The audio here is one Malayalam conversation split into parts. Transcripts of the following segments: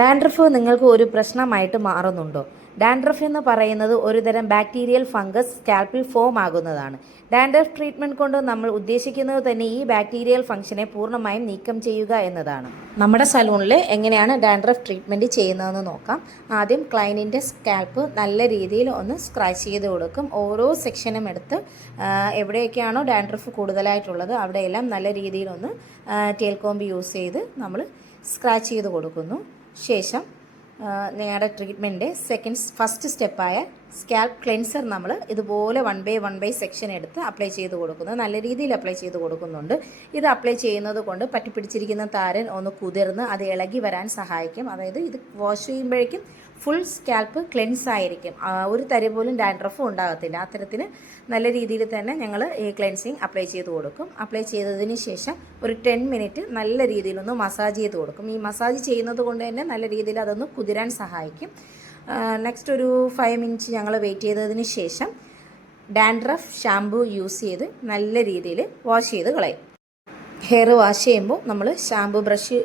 ഡാൻഡ്രഫ് നിങ്ങൾക്ക് ഒരു പ്രശ്നമായിട്ട് മാറുന്നുണ്ടോ? ഡാൻഡ്രഫ് എന്ന് പറയുന്നത് ഒരുതരം ബാക്ടീരിയൽ ഫംഗസ് സ്കാൽപ്പിൽ ഫോം ആകുന്നതാണ്. ഡാൻഡ്രഫ് ട്രീറ്റ്മെൻറ്റ് കൊണ്ട് നമ്മൾ ഉദ്ദേശിക്കുന്നത് തന്നെ ഈ ബാക്ടീരിയൽ ഫംഗ്ഷനെ പൂർണ്ണമായും നീക്കം ചെയ്യുക എന്നതാണ്. നമ്മുടെ സലൂണിൽ എങ്ങനെയാണ് ഡാൻഡ്രഫ് ട്രീറ്റ്മെൻറ്റ് ചെയ്യുന്നതെന്ന് നോക്കാം. ആദ്യം ക്ലയൻറ്റിൻ്റെ സ്കാൽപ്പ് നല്ല രീതിയിൽ ഒന്ന് സ്ക്രാച്ച് ചെയ്ത് കൊടുക്കും. ഓരോ സെക്ഷനും എടുത്ത് എവിടെയൊക്കെയാണോ ഡാൻഡ്രഫ് കൂടുതലായിട്ടുള്ളത് അവിടെയെല്ലാം നല്ല രീതിയിലൊന്ന് ടെയിൽ കോംബ് യൂസ് ചെയ്ത് നമ്മൾ സ്ക്രാച്ച് ചെയ്ത് കൊടുക്കുന്നു. ശേഷം നിങ്ങളുടെ ട്രീറ്റ്മെൻറ്റ് ഫസ്റ്റ് സ്റ്റെപ്പായ സ്കാൽപ്പ് ക്ലെൻസർ നമ്മൾ ഇതുപോലെ വൺ ബൈ സെക്ഷൻ എടുത്ത് അപ്ലൈ ചെയ്ത് കൊടുക്കുന്നത് നല്ല രീതിയിൽ അപ്ലൈ ചെയ്ത് കൊടുക്കുന്നുണ്ട്. ഇത് അപ്ലൈ ചെയ്യുന്നത് കൊണ്ട് പറ്റിപ്പിടിച്ചിരിക്കുന്ന താരൻ ഒന്ന് കുതിർന്ന് അത് ഇളകി വരാൻ സഹായിക്കും. അതായത് ഇത് വാഷ് ചെയ്യുമ്പോഴേക്കും ഫുൾ സ്കാൽപ്പ് ക്ലെൻസ് ആയിരിക്കും, ഒരു തരി പോലും ഡാൻഡ്രഫും ഉണ്ടാകത്തില്ല. അത്തരത്തിന് നല്ല രീതിയിൽ തന്നെ ഞങ്ങൾ ഈ ക്ലെൻസിങ് അപ്ലൈ ചെയ്ത് കൊടുക്കും. അപ്ലൈ ചെയ്തതിന് ശേഷം ഒരു 10 മിനിറ്റ് നല്ല രീതിയിലൊന്ന് മസാജ് ചെയ്ത് കൊടുക്കും. ഈ മസാജ് ചെയ്യുന്നത് കൊണ്ട് തന്നെ നല്ല രീതിയിൽ അതൊന്ന് കുതിരാൻ സഹായിക്കും. നെക്സ്റ്റ് ഒരു 5 മിനിറ്റ് ഞങ്ങൾ വെയിറ്റ് ചെയ്തതിന് ശേഷം ഡാൻഡ്രഫ് ഷാംപൂ യൂസ് ചെയ്ത് നല്ല രീതിയിൽ വാഷ് ചെയ്ത് കളയും. ഹെയർ വാഷ് ചെയ്യുമ്പോൾ നമ്മൾ ഷാംപൂ ബ്രഷ്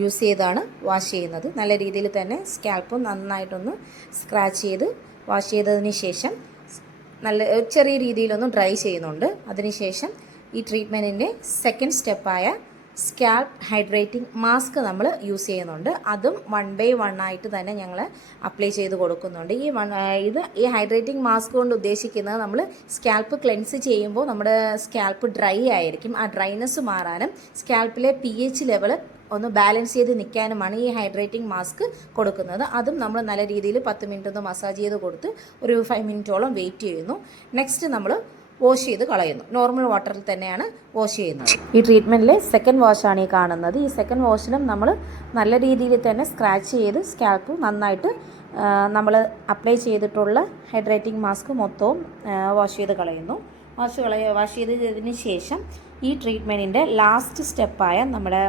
യൂസ് ചെയ്താണ് വാഷ് ചെയ്യുന്നത്. നല്ല രീതിയിൽ തന്നെ സ്കാൽപ്പ് നന്നായിട്ടൊന്ന് സ്ക്രാച്ച് ചെയ്ത് വാഷ് ചെയ്തതിന് ശേഷം നല്ല ചെറിയ രീതിയിലൊന്ന് ഡ്രൈ ചെയ്യുന്നുണ്ട്. അതിനുശേഷം ഈ ട്രീറ്റ്മെൻറ്റിൻ്റെ സെക്കൻഡ് സ്റ്റെപ്പായ സ്കാൽപ്പ് ഹൈഡ്രേറ്റിംഗ് മാസ്ക് നമ്മൾ യൂസ് ചെയ്യുന്നുണ്ട്. അതും 1 by 1 ആയിട്ട് തന്നെ ഞങ്ങൾ അപ്ലൈ ചെയ്ത് കൊടുക്കുന്നുണ്ട്. ഈ ഹൈഡ്രേറ്റിംഗ് മാസ്ക് കൊണ്ട് ഉദ്ദേശിക്കുന്നത് നമ്മൾ സ്കാൽപ്പ് ക്ലെൻസ് ചെയ്യുമ്പോൾ നമ്മുടെ സ്കാൽപ്പ് ഡ്രൈ ആയിരിക്കും. ആ ഡ്രൈനെസ് മാറാനും സ്കാൽപ്പിലെ pH ലെവൽ ഒന്ന് ബാലൻസ് ചെയ്ത് നിൽക്കാനുമാണ് ഈ ഹൈഡ്രേറ്റിംഗ് മാസ്ക് കൊടുക്കുന്നത്. അതും നമ്മൾ നല്ല രീതിയിൽ 10 മിനിറ്റ് ഒന്ന് മസാജ് ചെയ്ത് കൊടുത്ത് ഒരു 5 മിനിറ്റോളം വെയിറ്റ് ചെയ്യുന്നു. നെക്സ്റ്റ് നമ്മൾ വാഷ് ചെയ്ത് കളയുന്നു. നോർമൽ വാട്ടറിൽ തന്നെയാണ് വാഷ് ചെയ്യുന്നത്. ഈ ട്രീറ്റ്മെൻറ്റിലെ സെക്കൻഡ് വാഷാണ് ഈ കാണുന്നത്. ഈ സെക്കൻഡ് വാഷിനും നമ്മൾ നല്ല രീതിയിൽ തന്നെ സ്ക്രാച്ച് ചെയ്ത് സ്കാൽപ്പ് നന്നായിട്ട് നമ്മൾ അപ്ലൈ ചെയ്തിട്ടുള്ള ഹൈഡ്രേറ്റിംഗ് മാസ്ക് മൊത്തവും വാഷ് ചെയ്ത് കളയുന്നു. വാഷ് ചെയ്തതിന് ശേഷം ഈ ട്രീറ്റ്മെൻറ്റിൻ്റെ ലാസ്റ്റ് സ്റ്റെപ്പായ നമ്മുടെ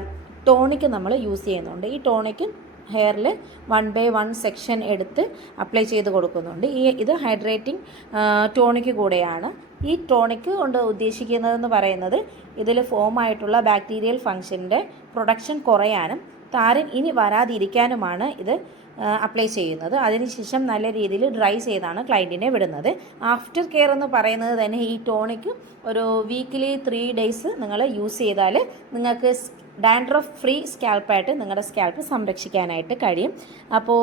ടോണിക്ക് നമ്മൾ യൂസ് ചെയ്യുന്നുണ്ട്. ഈ ടോണിക്ക് ഹെയറിൽ 1 by 1 സെക്ഷൻ എടുത്ത് അപ്ലൈ ചെയ്ത് കൊടുക്കുന്നുണ്ട്. ഇത് ഹൈഡ്രേറ്റിംഗ് ടോണിക്ക് കൂടെയാണ്. ഈ ടോണിക്ക് കൊണ്ട് ഉദ്ദേശിക്കുന്നതെന്ന് പറയുന്നത് ഇതിൽ ഫോം ആയിട്ടുള്ള ബാക്ടീരിയൽ ഫംഗ്ഷൻ്റെ പ്രൊഡക്ഷൻ കുറയാനും താരൻ ഇനി വരാതിരിക്കാനുമാണ് ഇത് അപ്ലൈ ചെയ്യുന്നത്. അതിനുശേഷം നല്ല രീതിയിൽ ഡ്രൈ ചെയ്താണ് ക്ലയൻറ്റിനെ വിടുന്നത്. ആഫ്റ്റർ കെയർ എന്ന് പറയുന്നത് തന്നെ ഈ ടോണിക്ക് ഒരു വീക്കിലി 3 ഡേയ്സ് നിങ്ങൾ യൂസ് ചെയ്താൽ നിങ്ങൾക്ക് ഡാൻഡ്രഫ് ഫ്രീ സ്കാൽപ്പായിട്ട് നിങ്ങളുടെ സ്കാൽപ്പ് സംരക്ഷിക്കാനായിട്ട് കഴിയും. അപ്പോൾ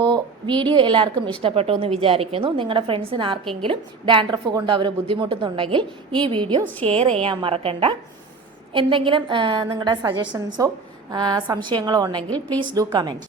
വീഡിയോ എല്ലാവർക്കും ഇഷ്ടപ്പെട്ടു എന്ന് വിചാരിക്കുന്നു. നിങ്ങളുടെ ഫ്രണ്ട്സിന് ആർക്കെങ്കിലും ഡാൻഡ്രഫ് കൊണ്ട് അവർ ബുദ്ധിമുട്ടുന്നുണ്ടെങ്കിൽ ഈ വീഡിയോ ഷെയർ ചെയ്യാൻ മറക്കണ്ട. എന്തെങ്കിലും നിങ്ങളുടെ സജഷൻസോ സംശയങ്ങളോ ഉണ്ടെങ്കിൽ പ്ലീസ് ഡു കമൻറ്റ്.